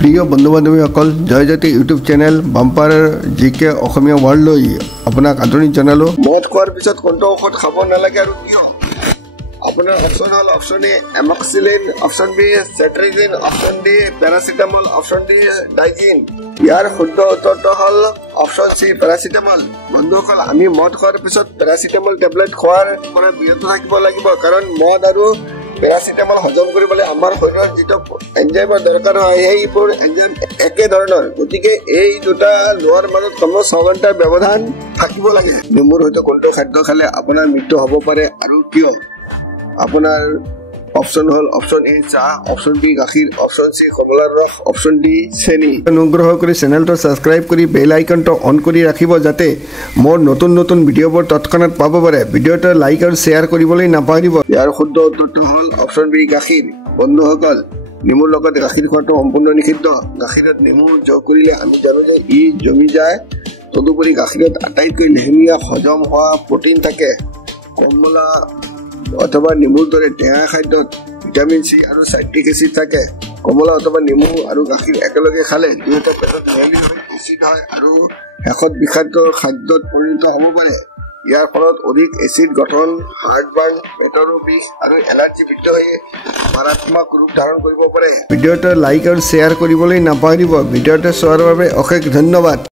প্ৰিয় বন্ধু বান্ধৱীসকল জয় জ্যোতি YouTube channel bumper জিকে অসমীয়া ৱৰ্ল্ডলৈ আপোনাক আদৰণি জনালো। মদ খোৱাৰ পিছত কোনটো ঔষধ খাব নালাগে আৰু কিয়? আপোনাৰ অপশ্যন হ'ল option A amoxicillin, option B cetirizine, option D paracetamol, option D Digene. ইয়াৰ শুদ্ধ উত্তৰটো হ'ল অপশ্যন চি পেৰাচিটামল। বন্ধুসকল, আমি মদ খোৱাৰ পিছত পেৰাচিটামল টেবলেট খোৱাৰ পৰা বিৰত থাকিব লাগিব, কাৰণ মদ আৰু পেৰাচিটামল হজম কৰিবলৈ আমাৰ শৰীৰত যিটো এনজাইমৰ দৰকাৰ হয় সেইবোৰ এনজাইম একে ধৰণৰ। গতিকে এই দুটা লোৱাৰ মাজত কমেও 6 ঘণ্টাৰ ব্যৱধান থাকিব লাগে। নেমুৰ সৈতে কোনটো খাদ্য খালে আপোনাৰ মৃত্যু হ'ব পাৰে আৰু কিয়? আপোনাৰ অপশ্যন হ'ল অপশ্যন এ চাহ, অপশ্যন বি গাখীৰ, অপশ্যন চি কমলাৰ ৰস, অপশ্যন ডি চেনি। অনুগ্ৰহ কৰি চেনেলটো ছাবস্ক্ৰাইব কৰি বেল আইকনটো অন কৰি ৰাখিব, যাতে মোৰ নতুন নতুন ভিডিঅ'বোৰ তৎক্ষণাত পাব পাৰে। ভিডিঅ'টো লাইক আৰু শ্বেয়াৰ কৰিবলৈ নাপাহৰিব। ইয়াৰ শুদ্ধ উত্তৰটো হ'ল অপশ্যন বি গাখীৰ। বন্ধুসকল, নেমুৰ লগত গাখীৰ খোৱাটো সম্পূৰ্ণ নিষিদ্ধ। গাখীৰত নেমু যোগ কৰিলে আমি জানো যে ই জমি যায়। তদুপৰি গাখীৰত আটাইতকৈ লেহেমীয়া হজম হোৱা প্ৰটিন থাকে। কমলা অথবা নেমুৰ দৰে টেঙা খাদ্যত ভিটামিন চি আৰু চাইট্ৰিক এচিড থাকে। কমলা অথবা নেমু আৰু গাখীৰ একেলগে খালে দুয়োটা পেটত মিহলি হৈ এচিড হয় আৰু শেষত বিষাক্ত খাদ্যত পৰিণত হ'ব পাৰে। ইয়াৰ ফলত অধিক এচিড গঠন, হাৰ্টবাৰ্ণ, পেটৰ বিষ আৰু এলাৰ্জি বৃদ্ধি হৈ মাৰাত্মক ৰূপ ধাৰণ কৰিব পাৰে। ভিডিঅ'টো লাইক আৰু শ্বেয়াৰ কৰিবলৈ নাপাহৰিব। ভিডিঅ'টো চোৱাৰ বাবে অশেষ ধন্যবাদ।